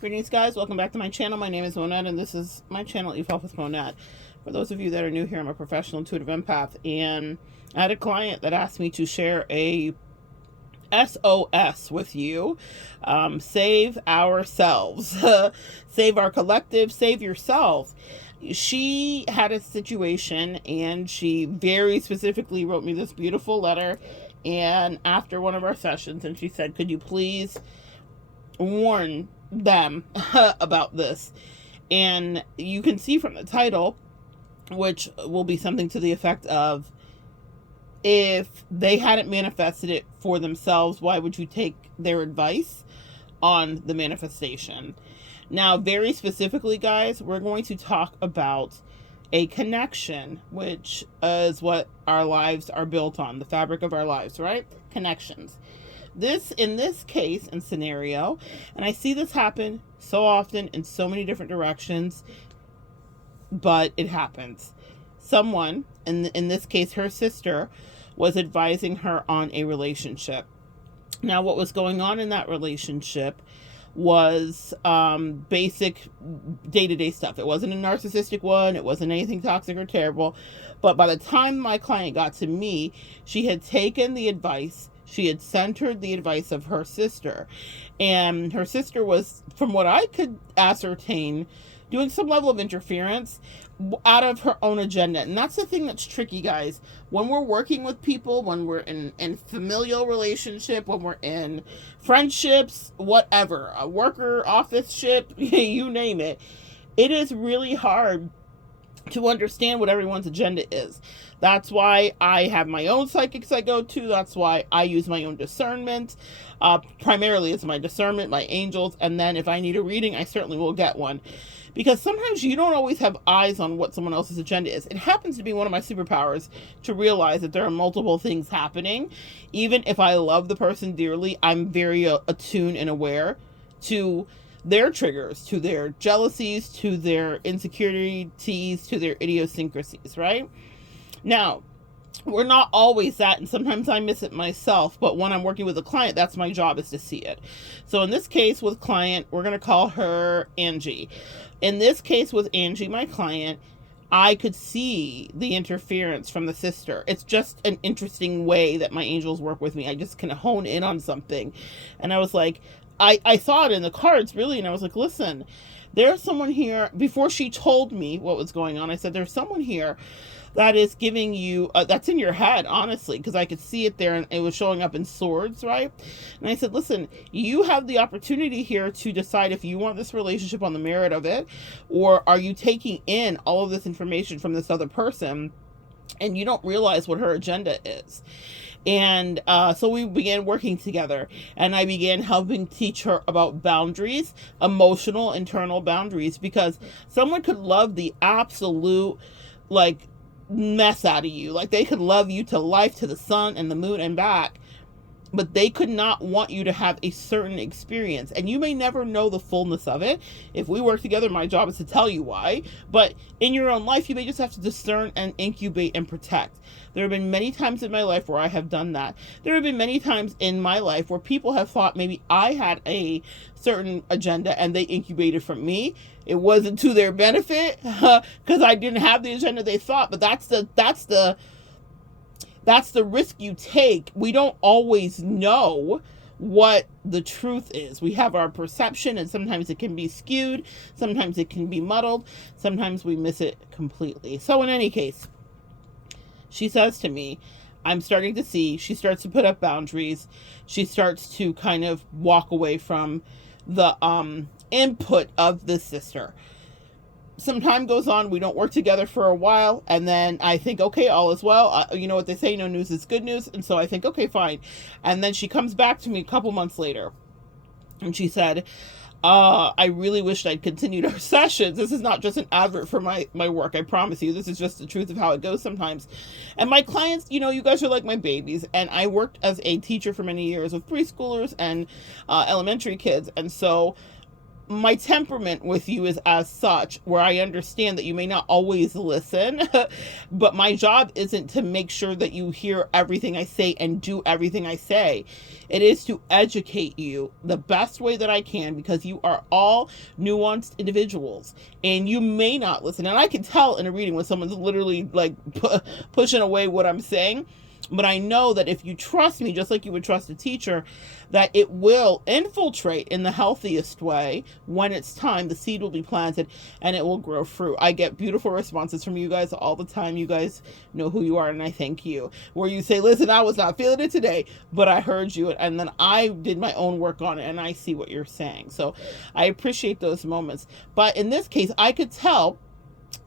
Greetings, guys. Welcome back to my channel. My name is Monette, and this is my channel, Evolve with Monette. For those of you that are new here, I'm a professional intuitive empath, and I had a client that asked me to share a SOS with you. Save ourselves. Save our collective. Save yourself. She had a situation, and she very specifically wrote me this beautiful letter. And after one of our sessions, and she said, could you please warn them about this? And you can see from the title, which will be something to the effect of, if they hadn't manifested it for themselves, why would you take their advice on the manifestation? Now, very specifically, guys, we're going to talk about a connection, which is what our lives are built on, the fabric of our lives, right? Connections. In this case and scenario, and I see this happen so often in so many different directions, but it happens. Someone, in this case, her sister, was advising her on a relationship. Now, what was going on in that relationship was basic day-to-day stuff. It wasn't a narcissistic one. It wasn't anything toxic or terrible. But by the time my client got to me, she had taken the advice. She had centered the advice of her sister. And her sister was, from what I could ascertain, doing some level of interference out of her own agenda. And that's the thing that's tricky, guys. When we're working with people, when we're in familial relationship, when we're in friendships, whatever, a worker, office ship, you name it, it is really hard to understand what everyone's agenda is. That's why I have my own psychics I go to. That's why I use my own discernment. Primarily it's my discernment, my angels, and then if I need a reading, I certainly will get one. Because sometimes you don't always have eyes on what someone else's agenda is. It happens to be one of my superpowers to realize that there are multiple things happening. Even if I love the person dearly, I'm very attuned and aware to their triggers, to their jealousies, to their insecurities, to their idiosyncrasies, right? Now, we're not always that, and sometimes I miss it myself, but when I'm working with a client, that's my job, is to see it. So in this case with client, we're going to call her Angie. In this case with Angie, my client, I could see the interference from the sister. It's just an interesting way that my angels work with me. I just can hone in on something. And I was like, I saw it in the cards, really, and I was like, listen, there's someone here. Before she told me what was going on, I said, there's someone here that is giving you, that's in your head, honestly, because I could see it there, and it was showing up in swords, right? And I said, listen, you have the opportunity here to decide if you want this relationship on the merit of it, or are you taking in all of this information from this other person, and you don't realize what her agenda is. And so we began working together, and I began helping teach her about boundaries, emotional, internal boundaries, because someone could love the absolute, like, mess out of you. Like, they could love you to life, to the sun and the moon and back, but they could not want you to have a certain experience. And you may never know the fullness of it. If we work together, my job is to tell you why. But in your own life, you may just have to discern and incubate and protect. There have been many times in my life where I have done that. There have been many times in my life where people have thought maybe I had a certain agenda and they incubated from me. It wasn't to their benefit because I didn't have the agenda they thought. But that's the risk you take. We don't always know what the truth is. We have our perception, and sometimes it can be skewed. Sometimes it can be muddled. Sometimes we miss it completely. So in any case, she says to me, I'm starting to see, she starts to put up boundaries. She starts to kind of walk away from the input of the sister. Some time goes on, we don't work together for a while, and then I think, okay, all is well. You know what they say, no news is good news. And so I think, okay, fine. And then she comes back to me a couple months later, and she said, I really wished I'd continued our sessions. This is not just an advert for my work, I promise you. This is just the truth of how it goes sometimes. And my clients, you guys are like my babies. And I worked as a teacher for many years with preschoolers and elementary kids. And so my temperament with you is as such, where I understand that you may not always listen, but my job isn't to make sure that you hear everything I say and do everything I say. It is to educate you the best way that I can, because you are all nuanced individuals and you may not listen. And I can tell in a reading when someone's literally like pushing away what I'm saying. But I know that if you trust me, just like you would trust a teacher, that it will infiltrate in the healthiest way. When it's time, the seed will be planted and it will grow fruit. I get beautiful responses from you guys all the time. You guys know who you are, and I thank you. Where you say, listen, I was not feeling it today, but I heard you, and then I did my own work on it, and I see what you're saying. So I appreciate those moments. But in this case, I could tell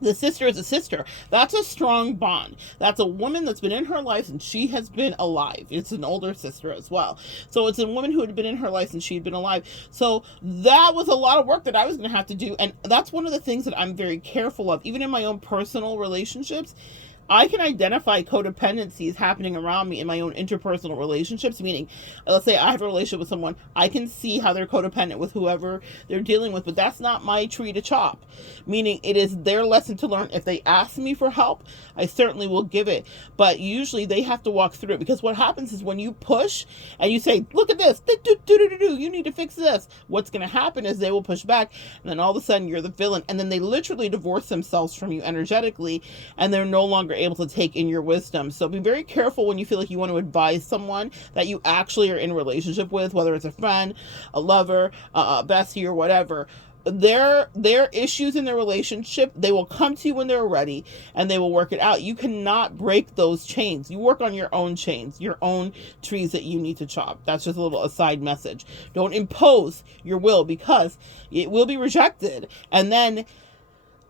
the sister is a sister. That's a strong bond. That's a woman that's been in her life and she has been alive. It's an older sister as well. So it's a woman who had been in her life and she'd been alive. So that was a lot of work that I was going to have to do. And that's one of the things that I'm very careful of, even in my own personal relationships. I can identify codependencies happening around me in my own interpersonal relationships, meaning, let's say I have a relationship with someone, I can see how they're codependent with whoever they're dealing with, but that's not my tree to chop, meaning it is their lesson to learn. If they ask me for help, I certainly will give it, but usually they have to walk through it, because what happens is when you push and you say, look at this, you need to fix this, what's going to happen is they will push back, and then all of a sudden you're the villain, and then they literally divorce themselves from you energetically, and they're no longer able to take in your wisdom. So be very careful when you feel like you want to advise someone that you actually are in a relationship with, whether it's a friend, a lover, a bestie, or whatever. Their issues in their relationship, they will come to you when they're ready and they will work it out. You cannot break those chains. You work on your own chains, your own trees that you need to chop. That's just a little aside message. Don't impose your will, because it will be rejected and then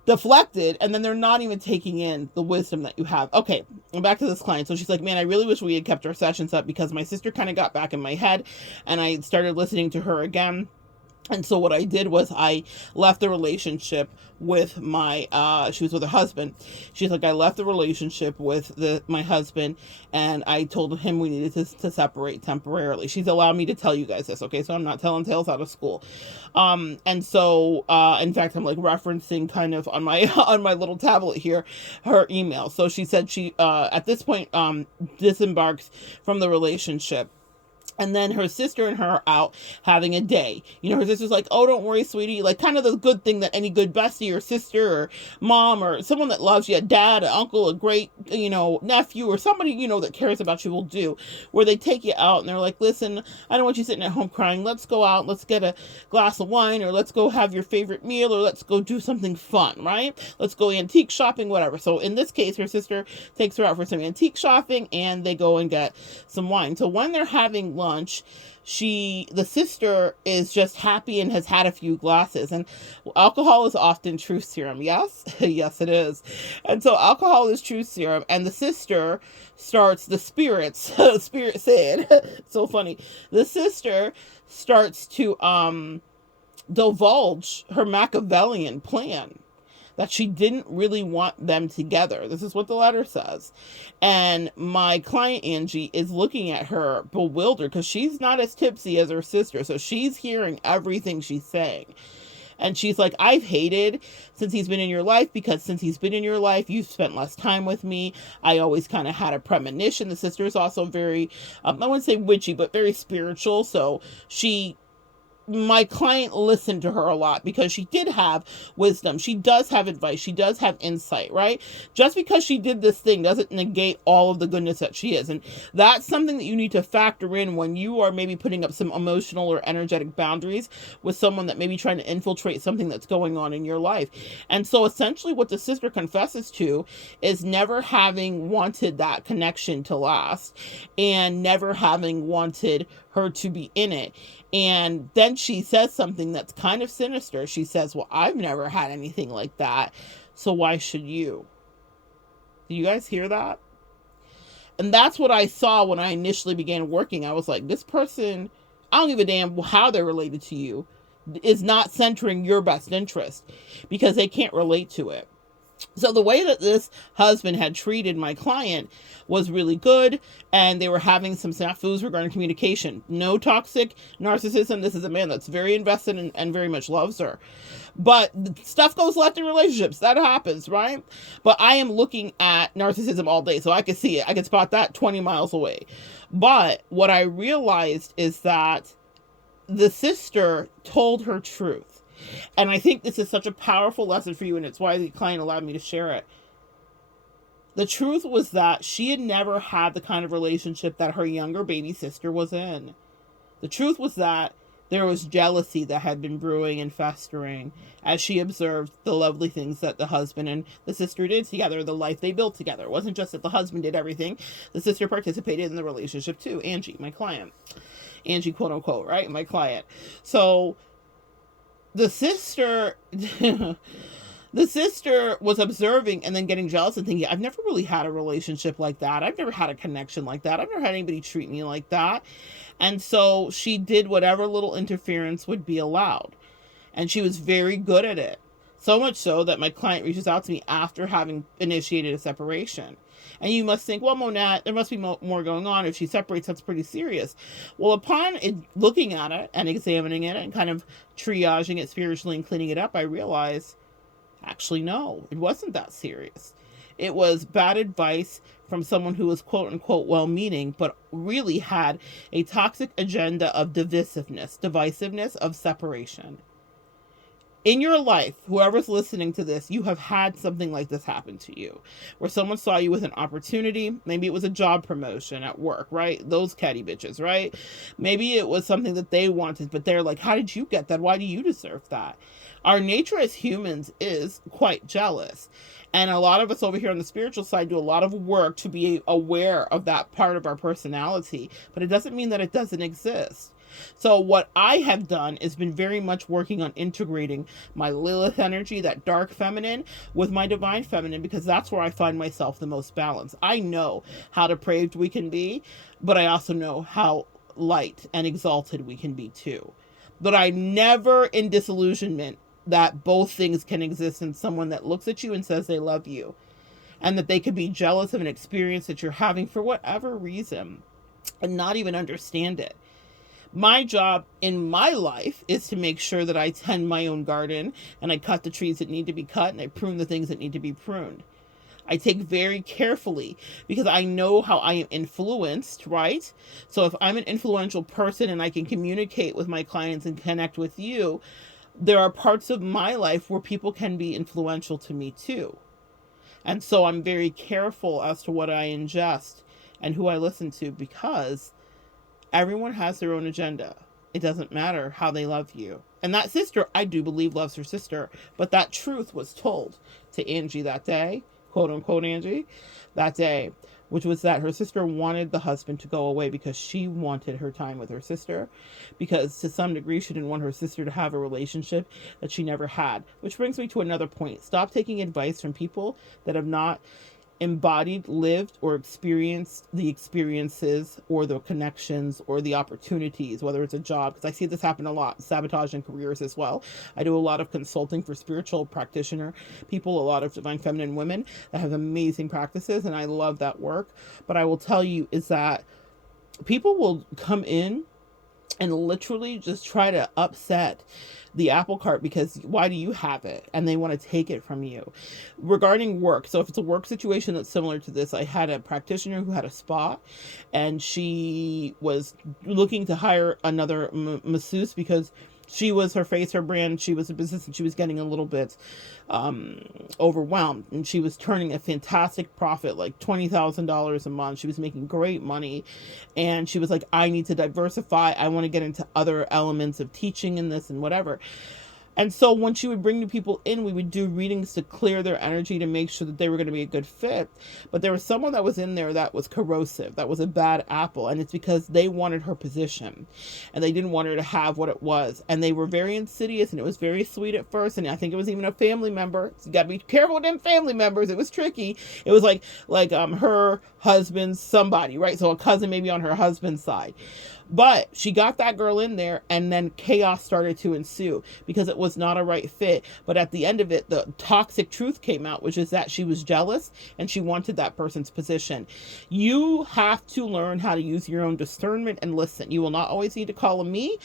deflected, and then they're not even taking in the wisdom that you have. Okay, I'm back to this client. So she's like, man, I really wish we had kept our sessions up, because my sister kind of got back in my head and I started listening to her again. And so what I did was I left the relationship with my, she was with her husband. She's like, I left the relationship with my husband, and I told him we needed to separate temporarily. She's allowed me to tell you guys this, okay? So I'm not telling tales out of school. And so, in fact, I'm like referencing kind of on my, on my little tablet here, her email. So she said she, at this point, disembarks from the relationship. And then her sister and her are out having a day. You know, her sister's like, oh, don't worry, sweetie. Like, kind of the good thing that any good bestie or sister or mom or someone that loves you, a dad, an uncle, a great, you know, nephew, or somebody, you know, that cares about you will do, where they take you out and they're like, listen, I don't want you sitting at home crying. Let's go out. Let's get a glass of wine, or let's go have your favorite meal, or let's go do something fun, right? Let's go antique shopping, whatever. So in this case, her sister takes her out for some antique shopping and they go and get some wine. So when they're having lunch, the sister is just happy and has had a few glasses, and alcohol is often truth serum. Yes, yes, it is. And so alcohol is truth serum, and the sister starts, the spirits, spirit said, so funny. The sister starts to, divulge her Machiavellian plan, that she didn't really want them together. This is what the letter says. And my client, Angie, is looking at her bewildered, because she's not as tipsy as her sister. So she's hearing everything she's saying. And she's like, I've hated since he's been in your life, because since he's been in your life, you've spent less time with me. I always kind of had a premonition. The sister is also very, I wouldn't say witchy, but very spiritual. So my client listened to her a lot, because she did have wisdom. She does have advice. She does have insight, right? Just because she did this thing doesn't negate all of the goodness that she is. And that's something that you need to factor in when you are maybe putting up some emotional or energetic boundaries with someone that may be trying to infiltrate something that's going on in your life. And so essentially what the sister confesses to is never having wanted that connection to last, and never having wanted her to be in it. And then she says something that's kind of sinister. She says, well, I've never had anything like that, so why should you? Do you guys hear that? And that's what I saw when I initially began working. I was like, this person, I don't give a damn how they're related to you, is not centering your best interest, because they can't relate to it. So the way that this husband had treated my client was really good, and they were having some snafus regarding communication. No toxic narcissism. This is a man that's very invested and very much loves her. But stuff goes left in relationships. That happens, right? But I am looking at narcissism all day, so I can see it. I can spot that 20 miles away. But what I realized is that the sister told her truth. And I think this is such a powerful lesson for you, and it's why the client allowed me to share it. The truth was that she had never had the kind of relationship that her younger baby sister was in. The truth was that there was jealousy that had been brewing and festering as she observed the lovely things that the husband and the sister did together, the life they built together. It wasn't just that the husband did everything. The sister participated in the relationship too. Angie, my client. Angie, quote unquote, right? My client. So the sister the sister was observing and then getting jealous and thinking, I've never really had a relationship like that. I've never had a connection like that. I've never had anybody treat me like that. And so she did whatever little interference would be allowed. And she was very good at it. So much so that my client reaches out to me after having initiated a separation. And you must think, well, Monette, there must be more going on. If she separates, that's pretty serious. Well, upon looking at it and examining it and kind of triaging it spiritually and cleaning it up, I realized, actually, no, it wasn't that serious. It was bad advice from someone who was quote unquote well-meaning, but really had a toxic agenda of divisiveness, of separation. In your life, whoever's listening to this, you have had something like this happen to you, where someone saw you with an opportunity. Maybe it was a job promotion at work, right? Those catty bitches, right? Maybe it was something that they wanted, but they're like, how did you get that? Why do you deserve that? Our nature as humans is quite jealous. And a lot of us over here on the spiritual side do a lot of work to be aware of that part of our personality, but it doesn't mean that it doesn't exist. So what I have done is been very much working on integrating my Lilith energy, that dark feminine, with my divine feminine, because that's where I find myself the most balanced. I know how depraved we can be, but I also know how light and exalted we can be too. But I'm never in disillusionment that both things can exist in someone that looks at you and says they love you, and that they could be jealous of an experience that you're having for whatever reason and not even understand it. My job in my life is to make sure that I tend my own garden, and I cut the trees that need to be cut, and I prune the things that need to be pruned. I take very carefully because I know how I am influenced, right? So if I'm an influential person and I can communicate with my clients and connect with you, there are parts of my life where people can be influential to me too. And so I'm very careful as to what I ingest and who I listen to, because everyone has their own agenda. It doesn't matter how they love you. And that sister, I do believe, loves her sister. But that truth was told to Angie that day, quote unquote Angie, that day, which was that her sister wanted the husband to go away because she wanted her time with her sister. Because to some degree, she didn't want her sister to have a relationship that she never had. Which brings me to another point. Stop taking advice from people that have not embodied, lived, or experienced the experiences or the connections or the opportunities, whether it's a job, because I see this happen a lot, sabotage in careers as well. I do a lot of consulting for spiritual practitioner people, a lot of divine feminine women that have amazing practices, and I love that work. But I will tell you is that people will come in and literally just try to upset the apple cart because why do you have it? And they want to take it from you. Regarding work, so if it's a work situation that's similar to this, I had a practitioner who had a spa, and she was looking to hire another masseuse because she was her face, her brand, she was a business, and she was getting a little bit overwhelmed, and she was turning a fantastic profit, like $20,000 a month. She was making great money, and she was like, I need to diversify. I want to get into other elements of teaching in this and whatever. And so when she would bring new people in, we would do readings to clear their energy to make sure that they were going to be a good fit. But there was someone that was in there that was corrosive, that was a bad apple. And it's because they wanted her position and they didn't want her to have what it was. And they were very insidious, and it was very sweet at first. And I think it was even a family member. So you got to be careful with them family members. It was tricky. It was like her husband's somebody, right? So a cousin maybe on her husband's side. But she got that girl in there, and then chaos started to ensue because it was not a right fit. But at the end of it, the toxic truth came out, which is that she was jealous and she wanted that person's position. You have to learn how to use your own discernment and listen. You will not always need to call a me,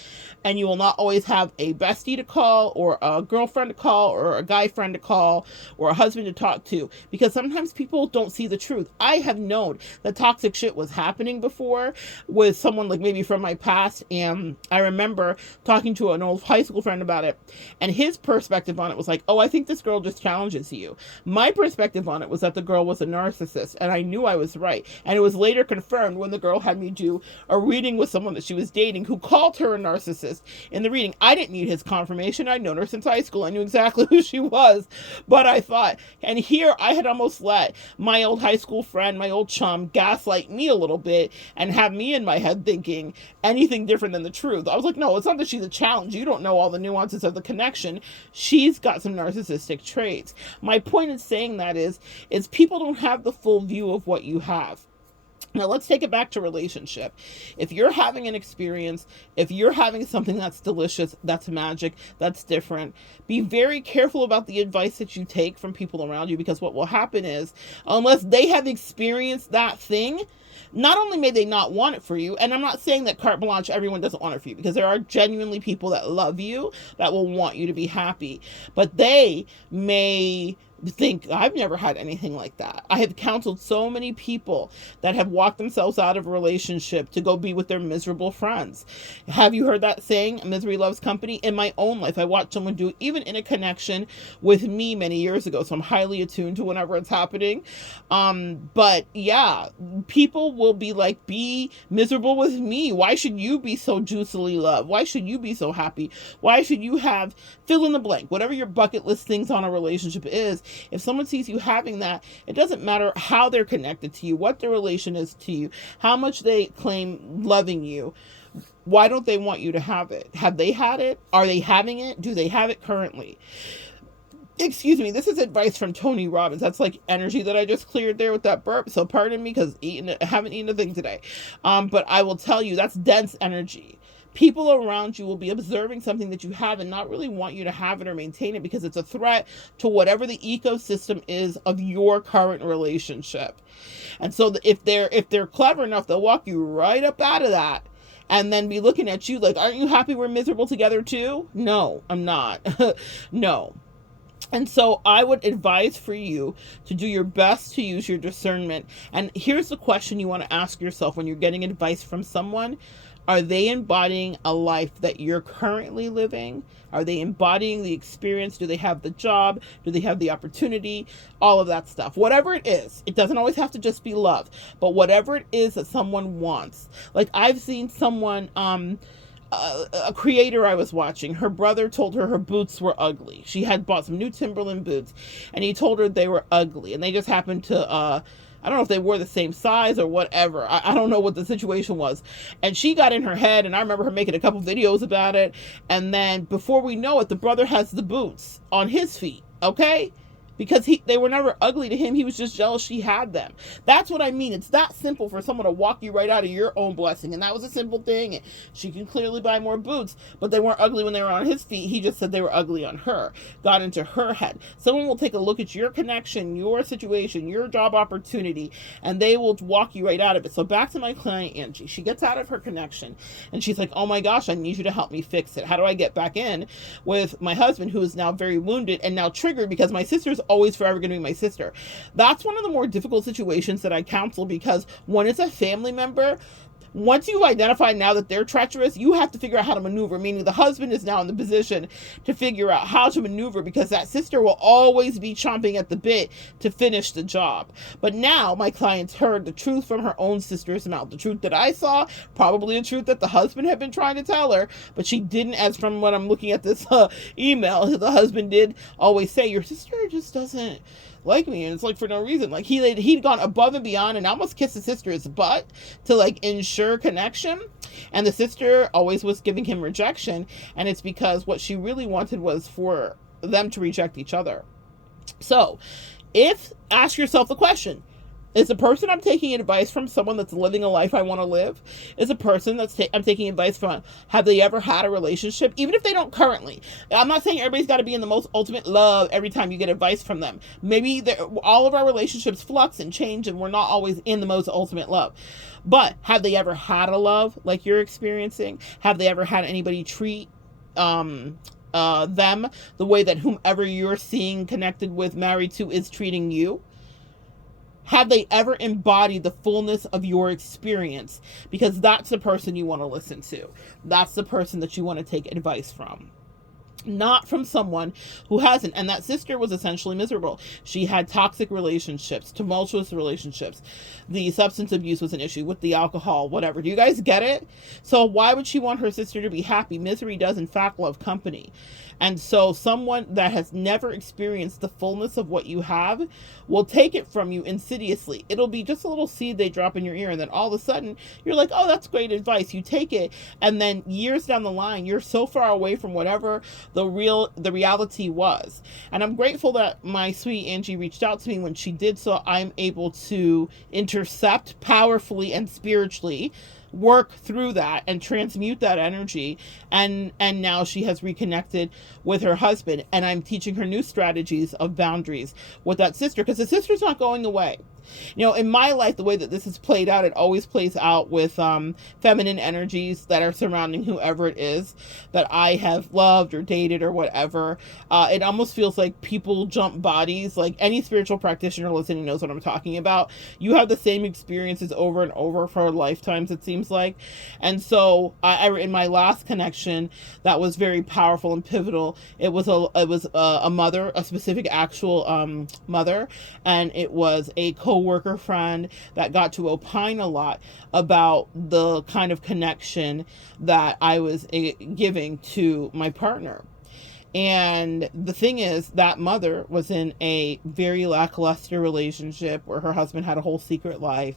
and you will not always have a bestie to call, or a girlfriend to call, or a guy friend to call, or a husband to talk to, because sometimes people don't see the truth. I have known that toxic shit was happening before with someone, like maybe from my past, and I remember talking to an old high school friend about it, and his perspective on it was like, oh, I think this girl just challenges you. My perspective on it was that the girl was a narcissist, and I knew I was right. And it was later confirmed when the girl had me do a reading with someone that she was dating who called her a narcissist in the reading. I didn't need his confirmation. I'd known her since high school. I knew exactly who she was. But I thought, and here I had almost let my old high school friend, my old chum, gaslight me a little bit and have me in my head thinking anything different than the truth. I was like, no, it's not that she's a challenge. You don't know all the nuances of the connection. She's got some narcissistic traits. My point in saying that is people don't have the full view of what you have. Now, let's take it back to relationship. If you're having an experience, if you're having something that's delicious, that's magic, that's different, be very careful about the advice that you take from people around you, because what will happen is, unless they have experienced that thing, not only may they not want it for you, and I'm not saying that carte blanche, everyone doesn't want it for you, because there are genuinely people that love you, that will want you to be happy, but they may think, I've never had anything like that. I have counseled so many people that have walked themselves out of a relationship to go be with their miserable friends. Have you heard that saying, misery loves company? In my own life, I watched someone do it, even in a connection with me many years ago, so I'm highly attuned to whenever it's happening. But yeah, people will be like, be miserable with me. Why should you be so juicily loved? Why should you be so happy? Why should you have, fill in the blank, whatever your bucket list things on a relationship is. If someone sees you having that, it doesn't matter how they're connected to you, what their relation is to you, how much they claim loving you. Why don't they want you to have it? Have they had it? Are they having it? Do they have it currently? Excuse me, this is advice from Tony Robbins. That's like energy that I just cleared there with that burp, so pardon me, because I haven't eaten a thing today. But I will tell you, that's dense energy. People around you will be observing something that you have and not really want you to have it or maintain it, because it's a threat to whatever the ecosystem is of your current relationship. And so if they're clever enough, they'll walk you right up out of that and then be looking at you like, aren't you happy we're miserable together too? No, I'm not. No. And so I would advise for you to do your best to use your discernment. And here's the question you want to ask yourself when you're getting advice from someone. Are they embodying a life that you're currently living? Are they embodying the experience? Do they have the job? Do they have the opportunity? All of that stuff. Whatever it is, it doesn't always have to just be love, but whatever it is that someone wants. Like I've seen someone, a creator I was watching, her brother told her boots were ugly. She had bought some new Timberland boots and he told her they were ugly, and they just happened to, I don't know if they were the same size or whatever. I don't know what the situation was. And she got in her head, and I remember her making a couple videos about it. And then before we know it, the brother has the boots on his feet, okay? Because they were never ugly to him. He was just jealous she had them. That's what I mean. It's that simple for someone to walk you right out of your own blessing. And that was a simple thing. She can clearly buy more boots, but they weren't ugly when they were on his feet. He just said they were ugly on her. Got into her head. Someone will take a look at your connection, your situation, your job opportunity, and they will walk you right out of it. So back to my client, Angie. She gets out of her connection, and she's like, oh my gosh, I need you to help me fix it. How do I get back in with my husband, who is now very wounded and now triggered because my sister's always forever going to be my sister? That's one of the more difficult situations that I counsel, because when it's a family member, once you've identified now that they're treacherous, you have to figure out how to maneuver, meaning the husband is now in the position to figure out how to maneuver, because that sister will always be chomping at the bit to finish the job. But now my client's heard the truth from her own sister's mouth, the truth that I saw, probably a truth that the husband had been trying to tell her, but she didn't, as from what I'm looking at this email, the husband did always say, your sister just doesn't like me, and it's like for no reason. Like he'd gone above and beyond and almost kissed his sister's butt to like ensure connection, and the sister always was giving him rejection, and it's because what she really wanted was for them to reject each other. So ask yourself the question, Is the person I'm taking advice from someone that's living a life I want to live? Is a person I'm taking advice from, have they ever had a relationship? Even if they don't currently. I'm not saying everybody's got to be in the most ultimate love every time you get advice from them. Maybe all of our relationships flux and change and we're not always in the most ultimate love. But have they ever had a love like you're experiencing? Have they ever had anybody treat them the way that whomever you're seeing, connected with, married to is treating you? Have they ever embodied the fullness of your experience? Because that's the person you want to listen to. That's the person that you want to take advice from. Not from someone who hasn't. And that sister was essentially miserable. She had toxic relationships, tumultuous relationships. The substance abuse was an issue with the alcohol, whatever. Do you guys get it? So why would she want her sister to be happy? Misery does in fact love company. And so someone that has never experienced the fullness of what you have will take it from you insidiously. It'll be just a little seed they drop in your ear, and then all of a sudden you're like, oh, that's great advice. You take it, and then years down the line, you're so far away from whatever the reality was. And I'm grateful that my sweet Angie reached out to me. When she did so, I'm able to intercept powerfully and spiritually, work through that and transmute that energy, and now she has reconnected with her husband, and I'm teaching her new strategies of boundaries with that sister, because the sister's not going away. You know, in my life, the way that this is played out, it always plays out with feminine energies that are surrounding whoever it is that I have loved or dated or whatever. It almost feels like people jump bodies. Like any spiritual practitioner listening knows what I'm talking about. You have the same experiences over and over for lifetimes, it seems like. And so I in my last connection that was very powerful and pivotal, it was a mother, a specific actual mother, and it was a co-worker friend that got to opine a lot about the kind of connection that I was giving to my partner. And the thing is, that mother was in a very lackluster relationship where her husband had a whole secret life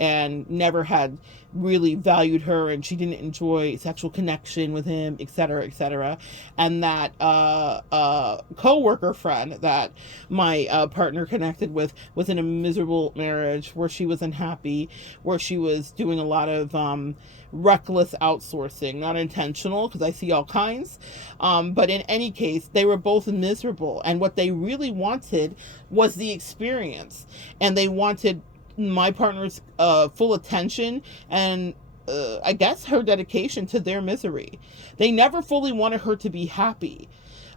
and never had really valued her, and she didn't enjoy sexual connection with him, etc., etc. And that co-worker friend that my partner connected with was in a miserable marriage where she was unhappy, where she was doing a lot of reckless outsourcing, not intentional, because I see all kinds, but in any case, they were both miserable, and what they really wanted was the experience, and they wanted my partner's full attention and I guess her dedication to their misery. They never fully wanted her to be happy.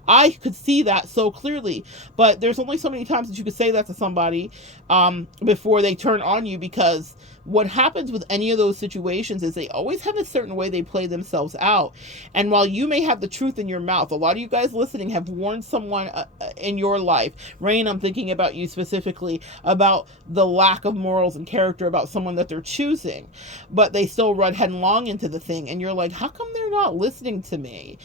I could see that so clearly, but there's only so many times that you could say that to somebody before they turn on you, because what happens with any of those situations is they always have a certain way they play themselves out. And while you may have the truth in your mouth, a lot of you guys listening have warned someone in your life. Rain, I'm thinking about you specifically, about the lack of morals and character about someone that they're choosing, but they still run headlong into the thing, and you're like, how come they're not listening to me?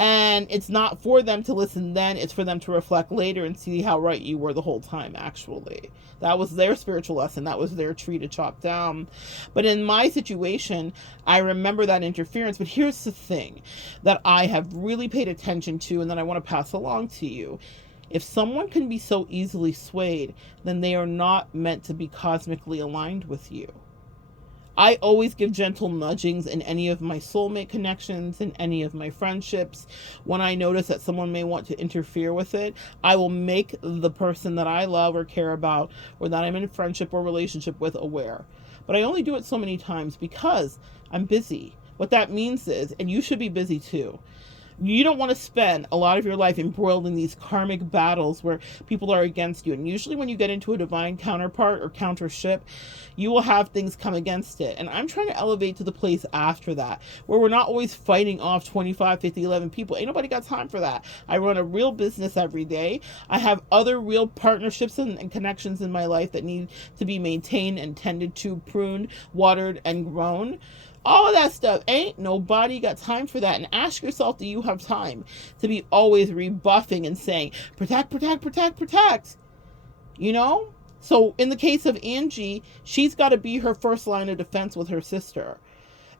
And it's not for them to listen then, it's for them to reflect later and see how right you were the whole time, actually. That was their spiritual lesson. That was their tree to chop down. But in my situation, I remember that interference. But here's the thing that I have really paid attention to and that I want to pass along to you. If someone can be so easily swayed, then they are not meant to be cosmically aligned with you. I always give gentle nudgings in any of my soulmate connections, in any of my friendships. When I notice that someone may want to interfere with it, I will make the person that I love or care about, or that I'm in friendship or relationship with, aware. But I only do it so many times because I'm busy. What that means is, and you should be busy too, you don't want to spend a lot of your life embroiled in these karmic battles where people are against you. And usually when you get into a divine counterpart or countership, you will have things come against it. And I'm trying to elevate to the place after that, where we're not always fighting off 25, 50, 11 people. Ain't nobody got time for that. I run a real business every day. I have other real partnerships and connections in my life that need to be maintained and tended to, pruned, watered, and grown. All of that stuff. Ain't nobody got time for that. And ask yourself, do you have time to be always rebuffing and saying, protect, protect, protect, protect? You know? So in the case of Angie, she's got to be her first line of defense with her sister.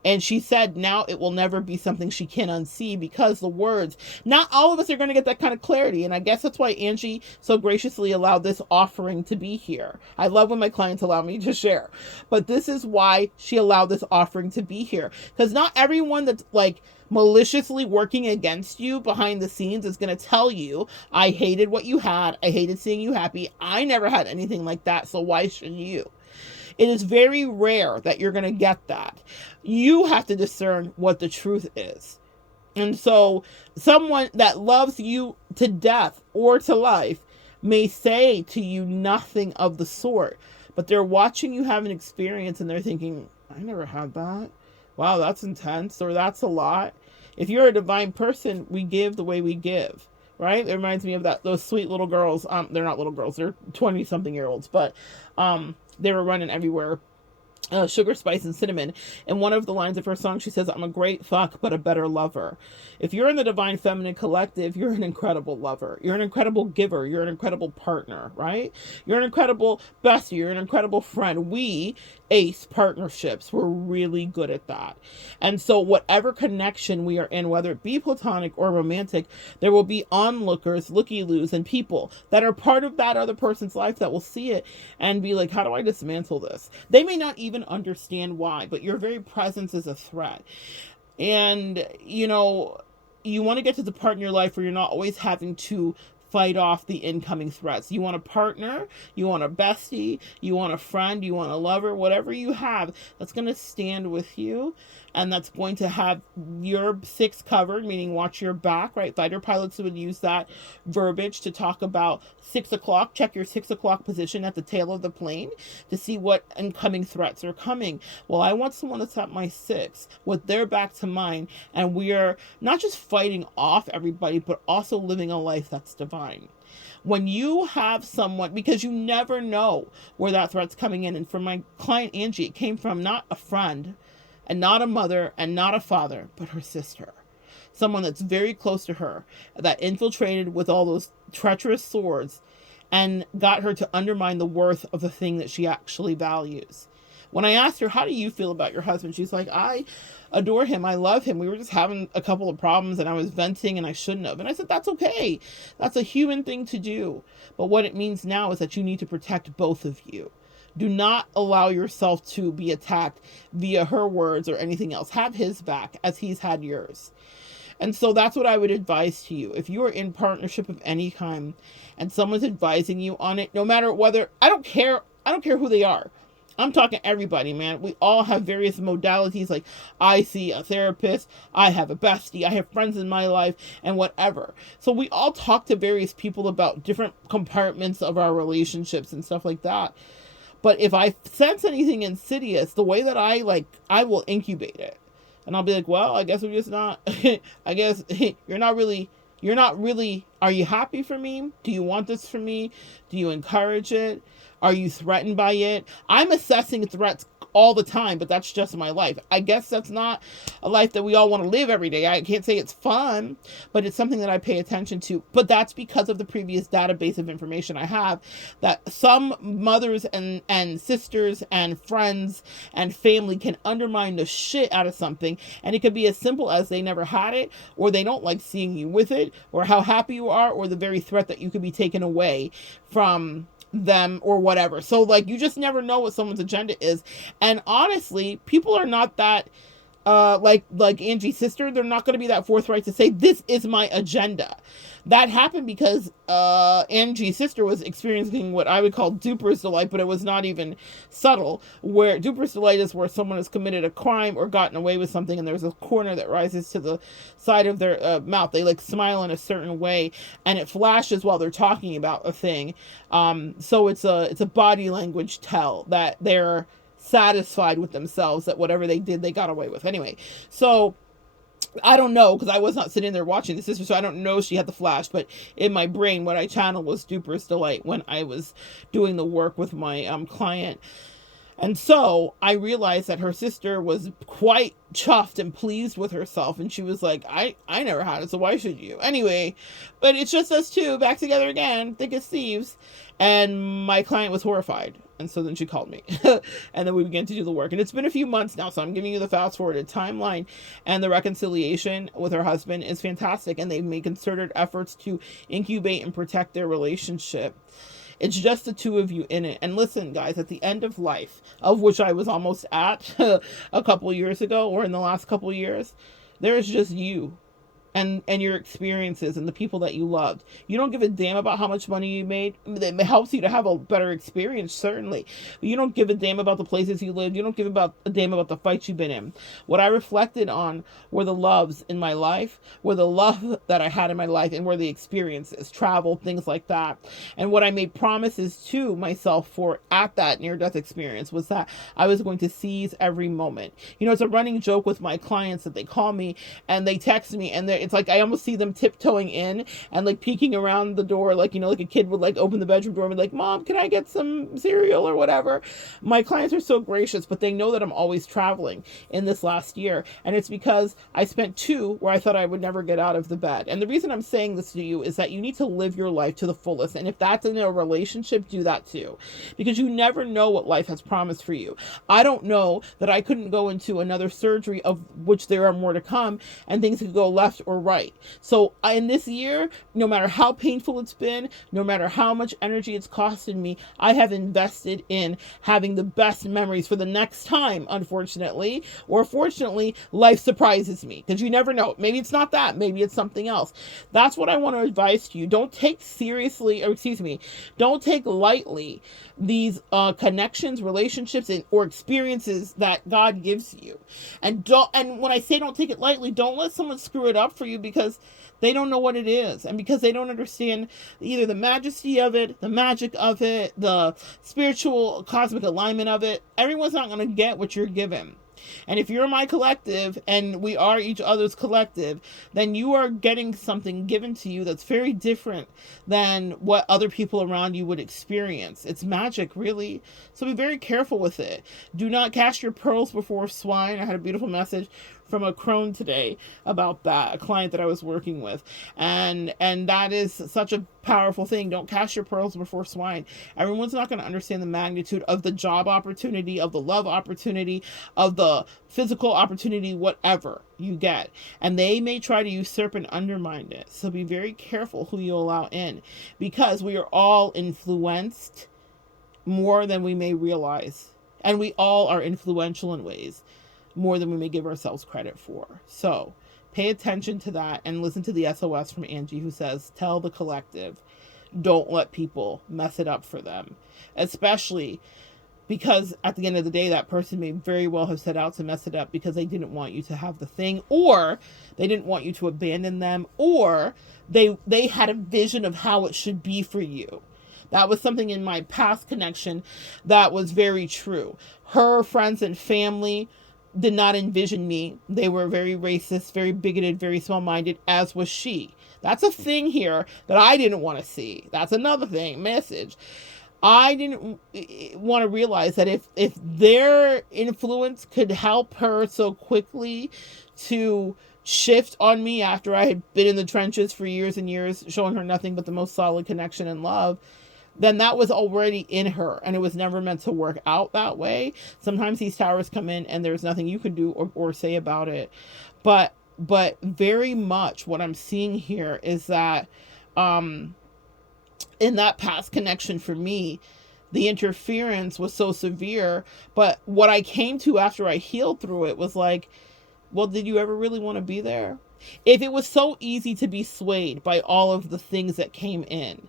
And she said now it will never be something she can unsee because the words, not all of us are going to get that kind of clarity. And I guess that's why Angie so graciously allowed this offering to be here. I love when my clients allow me to share, but this is why she allowed this offering to be here. Because not everyone that's like maliciously working against you behind the scenes is going to tell you, I hated what you had. I hated seeing you happy. I never had anything like that. So why should you? It is very rare that you're going to get that. You have to discern what the truth is. And so someone that loves you to death or to life may say to you nothing of the sort, but they're watching you have an experience and they're thinking, I never had that. Wow, that's intense, or that's a lot. If you're a divine person, we give the way we give, right? It reminds me of those sweet little girls. They're not little girls, they're 20-something-year-olds, but they were running everywhere. Sugar, Spice, and Cinnamon. And one of the lines of her song, she says, I'm a great fuck, but a better lover. If you're in the Divine Feminine Collective, you're an incredible lover. You're an incredible giver. You're an incredible partner, right? You're an incredible bestie. You're an incredible friend. We, ACE partnerships, we're really good at that. And so whatever connection we are in, whether it be platonic or romantic, there will be onlookers, looky-loos, and people that are part of that other person's life that will see it and be like, how do I dismantle this? They may not even understand why, but your very presence is a threat. And, you know, you want to get to the part in your life where you're not always having to fight off the incoming threats. You want a partner, you want a bestie, you want a friend, you want a lover, whatever you have that's going to stand with you and that's going to have your six covered, meaning watch your back, right? Fighter pilots would use that verbiage to talk about 6 o'clock. Check your 6 o'clock position at the tail of the plane to see what incoming threats are coming. Well, I want someone that's at my 6 with their back to mine, and we are not just fighting off everybody, but also living a life that's divine. When you have someone, because you never know where that threat's coming in. And for my client Angie, it came from not a friend and not a mother and not a father, but her sister. Someone that's very close to her that infiltrated with all those treacherous swords and got her to undermine the worth of the thing that she actually values. When I asked her, how do you feel about your husband? She's like, I adore him. I love him. We were just having a couple of problems and I was venting and I shouldn't have. And I said, that's okay. That's a human thing to do. But what it means now is that you need to protect both of you. Do not allow yourself to be attacked via her words or anything else. Have his back as he's had yours. And so that's what I would advise to you. If you are in partnership of any kind and someone's advising you on it, no matter whether, I don't care who they are. I'm talking everybody, man. We all have various modalities. Like I see a therapist, I have a bestie, I have friends in my life, and whatever. So we all talk to various people about different compartments of our relationships and stuff like that. But if I sense anything insidious, the way that I will incubate it. And I'll be like, well, I guess we're just not, I guess you're not really, are you happy for me? Do you want this for me? Do you encourage it? Are you threatened by it? I'm assessing threats all the time, but that's just my life. I guess that's not a life that we all want to live every day. I can't say it's fun, but it's something that I pay attention to. But that's because of the previous database of information I have, that some mothers and sisters and friends and family can undermine the shit out of something. And it could be as simple as they never had it, or they don't like seeing you with it, or how happy you are, or the very threat that you could be taken away from them or whatever. So like, you just never know what someone's agenda is. And honestly, people are not that like Angie's sister, they're not going to be that forthright to say, this is my agenda. That happened because Angie's sister was experiencing what I would call duper's delight, but it was not even subtle. Where duper's delight is where someone has committed a crime or gotten away with something, and there's a corner that rises to the side of their mouth. They like smile in a certain way, and it flashes while they're talking about a thing. So it's a body language tell that they're satisfied with themselves, that whatever they did, they got away with. Anyway, so I don't know, because I was not sitting there watching the sister, so I don't know she had the flash, but in my brain, what I channeled was duper's delight when I was doing the work with my client. And so I realized that her sister was quite chuffed and pleased with herself, and she was like, I never had it, so why should you? Anyway, but it's just us two back together again, thick as thieves. And my client was horrified, and so then she called me and then we began to do the work. And it's been a few months now, so I'm giving you the fast forwarded timeline. And the reconciliation with her husband is fantastic, and they've made concerted efforts to incubate and protect their relationship. It's just the two of you in it. And listen, guys, at the end of life, of which I was almost at a couple years ago, or in the last couple years, there is just you and your experiences and the people that you loved. You don't give a damn about how much money you made. It helps you to have a better experience, certainly. But you don't give a damn about the places you lived. You don't give a damn about the fights you've been in. What I reflected on were the loves in my life, were the love that I had in my life, and were the experiences, travel, things like that. And what I made promises to myself for at that near-death experience was that I was going to seize every moment. You know, it's a running joke with my clients that they call me and they text me, and it's like I almost see them tiptoeing in and like peeking around the door, like, you know, like a kid would like open the bedroom door and be like, Mom, can I get some cereal or whatever? My clients are so gracious, but they know that I'm always traveling in this last year. And it's because I spent 2 where I thought I would never get out of the bed. And the reason I'm saying this to you is that you need to live your life to the fullest. And if that's in a relationship, do that too. Because you never know what life has promised for you. I don't know that I couldn't go into another surgery, of which there are more to come, and things could go left or right. So in this year, no matter how painful it's been, no matter how much energy it's costed me, I have invested in having the best memories for the next time, unfortunately, or fortunately, life surprises me, because you never know. Maybe it's not that, maybe it's something else. That's what I want to advise to you. Don't take seriously, or excuse me, don't take lightly these connections, relationships, or experiences that God gives you. And when I say don't take it lightly, don't let someone screw it up for you because they don't know what it is, and because they don't understand either the majesty of it, the magic of it, the spiritual cosmic alignment of it. Everyone's not going to get what you're given. And if you're my collective and we are each other's collective, then you are getting something given to you that's very different than what other people around you would experience. It's magic, really. So be very careful with it. Do not cast your pearls before swine. I had a beautiful message from a crone today about that, a client that I was working with. And that is such a powerful thing. Don't cast your pearls before swine. Everyone's not going to understand the magnitude of the job opportunity, of the love opportunity, of the physical opportunity, whatever you get. And they may try to usurp and undermine it. So be very careful who you allow in, because we are all influenced more than we may realize. And we all are influential in ways more than we may give ourselves credit for. So pay attention to that and listen to the SOS from Angie, who says, tell the collective, don't let people mess it up for them. Especially because at the end of the day, that person may very well have set out to mess it up because they didn't want you to have the thing, or they didn't want you to abandon them, or they had a vision of how it should be for you. That was something in my past connection that was very true. Her friends and family did not envision me. They were very racist, very bigoted, very small-minded, as was she. That's a thing here that I didn't want to see. That's another thing, message. I didn't want to realize that if their influence could help her so quickly to shift on me after I had been in the trenches for years and years, showing her nothing but the most solid connection and love, then that was already in her, and it was never meant to work out that way. Sometimes these towers come in and there's nothing you can do or say about it. But very much what I'm seeing here is that in that past connection for me, the interference was so severe. But what I came to after I healed through it was like, well, did you ever really want to be there? If it was so easy to be swayed by all of the things that came in,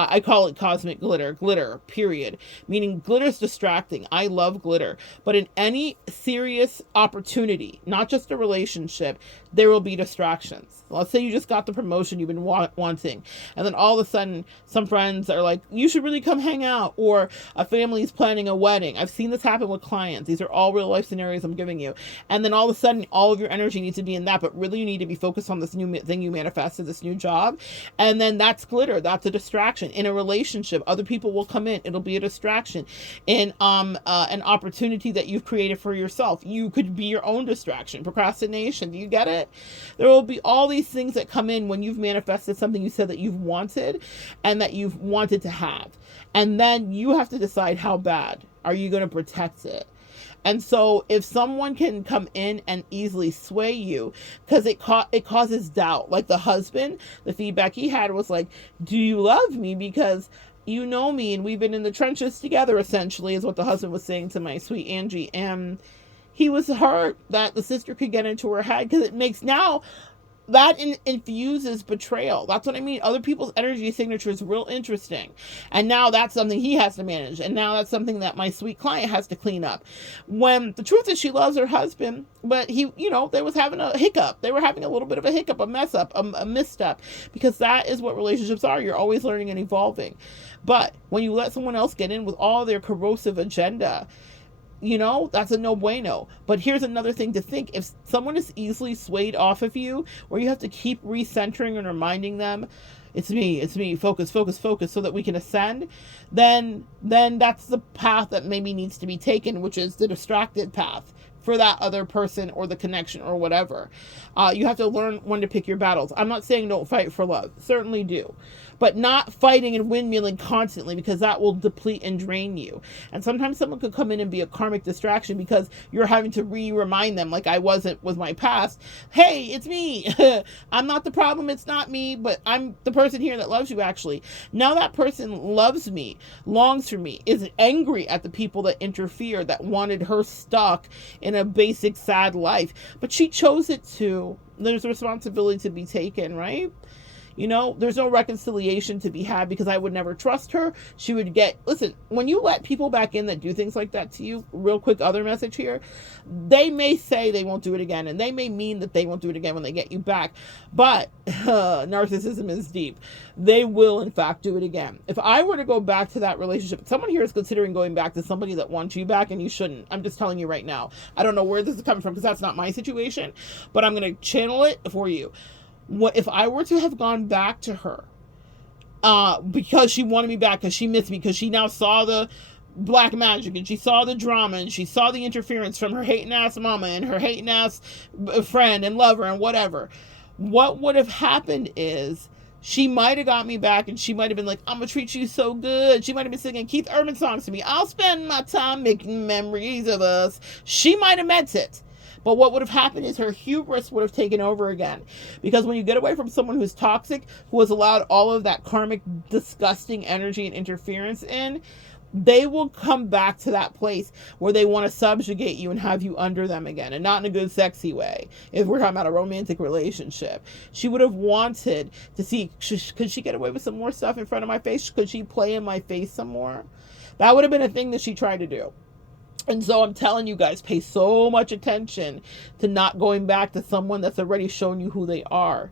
I call it cosmic glitter, period. Meaning glitter's distracting. I love glitter. But in any serious opportunity, not just a relationship, there will be distractions. Let's say you just got the promotion you've been wanting, and then all of a sudden some friends are like, you should really come hang out, or a family is planning a wedding. I've seen this happen with clients. These are all real life scenarios I'm giving you. And then all of a sudden all of your energy needs to be in that, but really you need to be focused on this new thing you manifested, this new job. And then that's glitter. That's a distraction. In a relationship, other people will come in. It'll be a distraction. In an opportunity that you've created for yourself, you could be your own distraction. Procrastination. Do you get it? There will be all these things that come in when you've manifested something you said that you've wanted and that you've wanted to have. And then you have to decide, how bad are you going to protect it? And so if someone can come in and easily sway you, because it causes doubt. Like the husband, the feedback he had was like, do you love me? Because you know me and we've been in the trenches together, essentially, is what the husband was saying to my sweet Angie. And he was hurt that the sister could get into her head, because it makes now that infuses betrayal. That's what I mean. Other people's energy signature is real interesting. And now that's something he has to manage. And now that's something that my sweet client has to clean up. When the truth is, she loves her husband, but he, they was having a hiccup. They were having a little bit of a hiccup, a mess up, a misstep, because that is what relationships are. You're always learning and evolving. But when you let someone else get in with all their corrosive agenda, that's a no bueno. But here's another thing to think. If someone is easily swayed off of you, where you have to keep recentering and reminding them, it's me, focus, so that we can ascend, then that's the path that maybe needs to be taken, which is the distracted path for that other person or the connection or whatever. You have to learn when to pick your battles. I'm not saying don't fight for love. Certainly do. But not fighting and windmilling constantly, because that will deplete and drain you. And sometimes someone could come in and be a karmic distraction because you're having to remind them, like I wasn't with my past. Hey, it's me. I'm not the problem. It's not me, but I'm the person here that loves you, actually. Now that person loves me, longs for me, is angry at the people that interfered, that wanted her stuck in a basic sad life. But she chose it too. There's a responsibility to be taken, right? There's no reconciliation to be had, because I would never trust her. She would listen, when you let people back in that do things like that to you, real quick other message here, they may say they won't do it again, and they may mean that they won't do it again when they get you back, but narcissism is deep. They will, in fact, do it again. If I were to go back to that relationship, someone here is considering going back to somebody that wants you back, and you shouldn't. I'm just telling you right now. I don't know where this is coming from, because that's not my situation, but I'm going to channel it for you. What if I were to have gone back to her because she wanted me back, because she missed me, because she now saw the black magic, and she saw the drama, and she saw the interference from her hating ass mama and her hating ass friend and lover and whatever? What would have happened is she might have got me back, and she might have been like, I'm gonna treat you so good. She might have been singing Keith Urban songs to me. I'll spend my time making memories of us. She might have meant it. But what would have happened is her hubris would have taken over again. Because when you get away from someone who's toxic, who has allowed all of that karmic, disgusting energy and interference in, they will come back to that place where they want to subjugate you and have you under them again, and not in a good, sexy way. If we're talking about a romantic relationship, she would have wanted to see, could she get away with some more stuff in front of my face? Could she play in my face some more? That would have been a thing that she tried to do. And so I'm telling you guys, pay so much attention to not going back to someone that's already shown you who they are.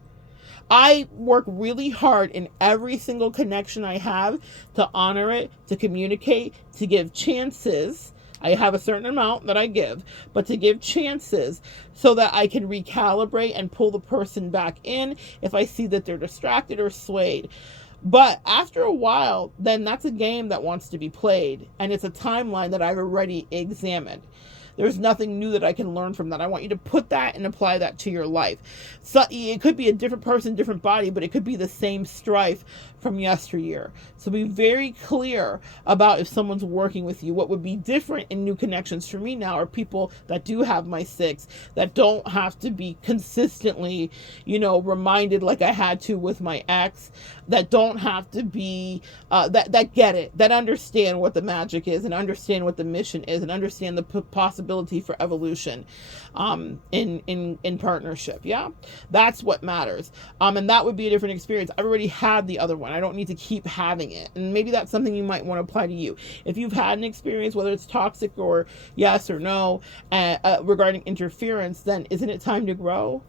I work really hard in every single connection I have to honor it, to communicate, to give chances. I have a certain amount that I give, but to give chances so that I can recalibrate and pull the person back in if I see that they're distracted or swayed. But after a while, then that's a game that wants to be played, and it's a timeline that I've already examined. There's nothing new that I can learn from that. I want you to put that and apply that to your life. So it could be a different person, different body, but it could be the same strife from yesteryear. So be very clear about if someone's working with you. What would be different in new connections for me now are people that do have my 6, that don't have to be consistently, reminded like I had to with my ex, that don't have to be, that get it, that understand what the magic is, and understand what the mission is, and understand the possibility for evolution in partnership. Yeah, that's what matters. And that would be a different experience. I've already had the other one. I don't need to keep having it. And maybe that's something you might want to apply to you. If you've had an experience, whether it's toxic or yes or no, regarding interference, then isn't it time to grow?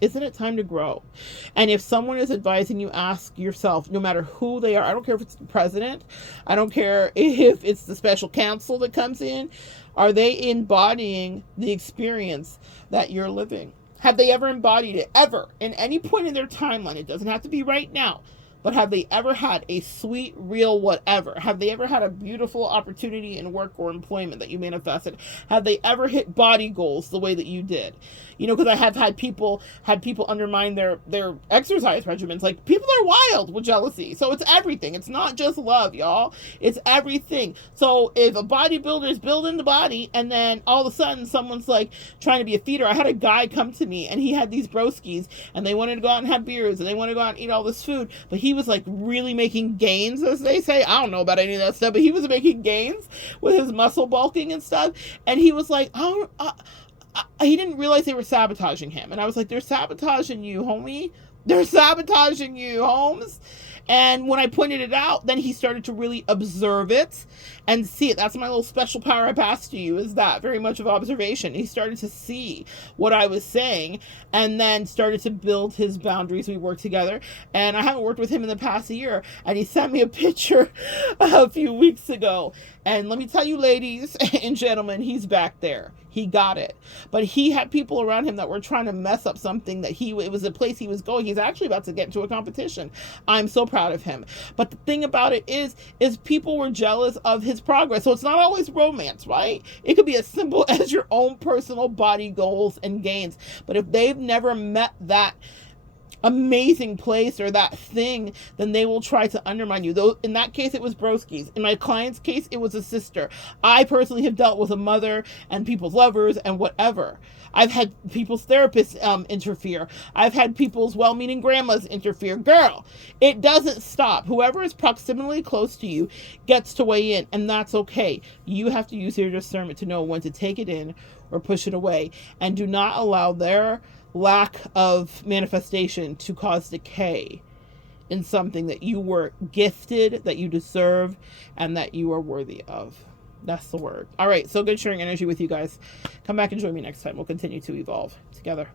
Isn't it time to grow? And if someone is advising you, ask yourself, no matter who they are, I don't care if it's the president, I don't care if it's the special counsel that comes in, are they embodying the experience that you're living? Have they ever embodied it? Ever? In any point in their timeline? It doesn't have to be right now. But have they ever had a sweet, real whatever? Have they ever had a beautiful opportunity in work or employment that you manifested? Have they ever hit body goals the way that you did? You know, because I have had people undermine their exercise regimens. Like, people are wild with jealousy. So it's everything. It's not just love, y'all. It's everything. So if a bodybuilder is building the body and then all of a sudden someone's like trying to be a feeder. I had a guy come to me and he had these broskies and they wanted to go out and have beers and they wanted to go out and eat all this food, but he was like really making gains, as they say. I don't know about any of that stuff, but he was making gains with his muscle bulking and stuff. And he was like, he didn't realize they were sabotaging him. And I was like, they're sabotaging you, homie. They're sabotaging you, Holmes. And when I pointed it out, then he started to really observe it and see it. That's my little special power I passed to you, is that very much of observation. He started to see what I was saying and then started to build his boundaries. We worked together, and I haven't worked with him in the past year, and he sent me a picture a few weeks ago. And let me tell you, ladies and gentlemen, he's back there. He got it. But he had people around him that were trying to mess up something that it was a place he was going. He's actually about to get into a competition. I'm so proud of him. But the thing about it is people were jealous of his progress. So it's not always romance, right? It could be as simple as your own personal body goals and gains. But if they've never met that amazing place or that thing, then they will try to undermine you. Though in that case it was broskies. In my client's case, it was a sister. I personally have dealt with a mother and people's lovers and whatever. I've had people's therapists interfere. I've had people's well-meaning grandmas interfere. Girl, it doesn't stop. Whoever is proximately close to you gets to weigh in, and that's okay. You have to use your discernment to know when to take it in or push it away, and do not allow their lack of manifestation to cause decay in something that you were gifted, that you deserve, and that you are worthy of. That's the word. All right, so good sharing energy with you guys. Come back and join me next time. We'll continue to evolve together.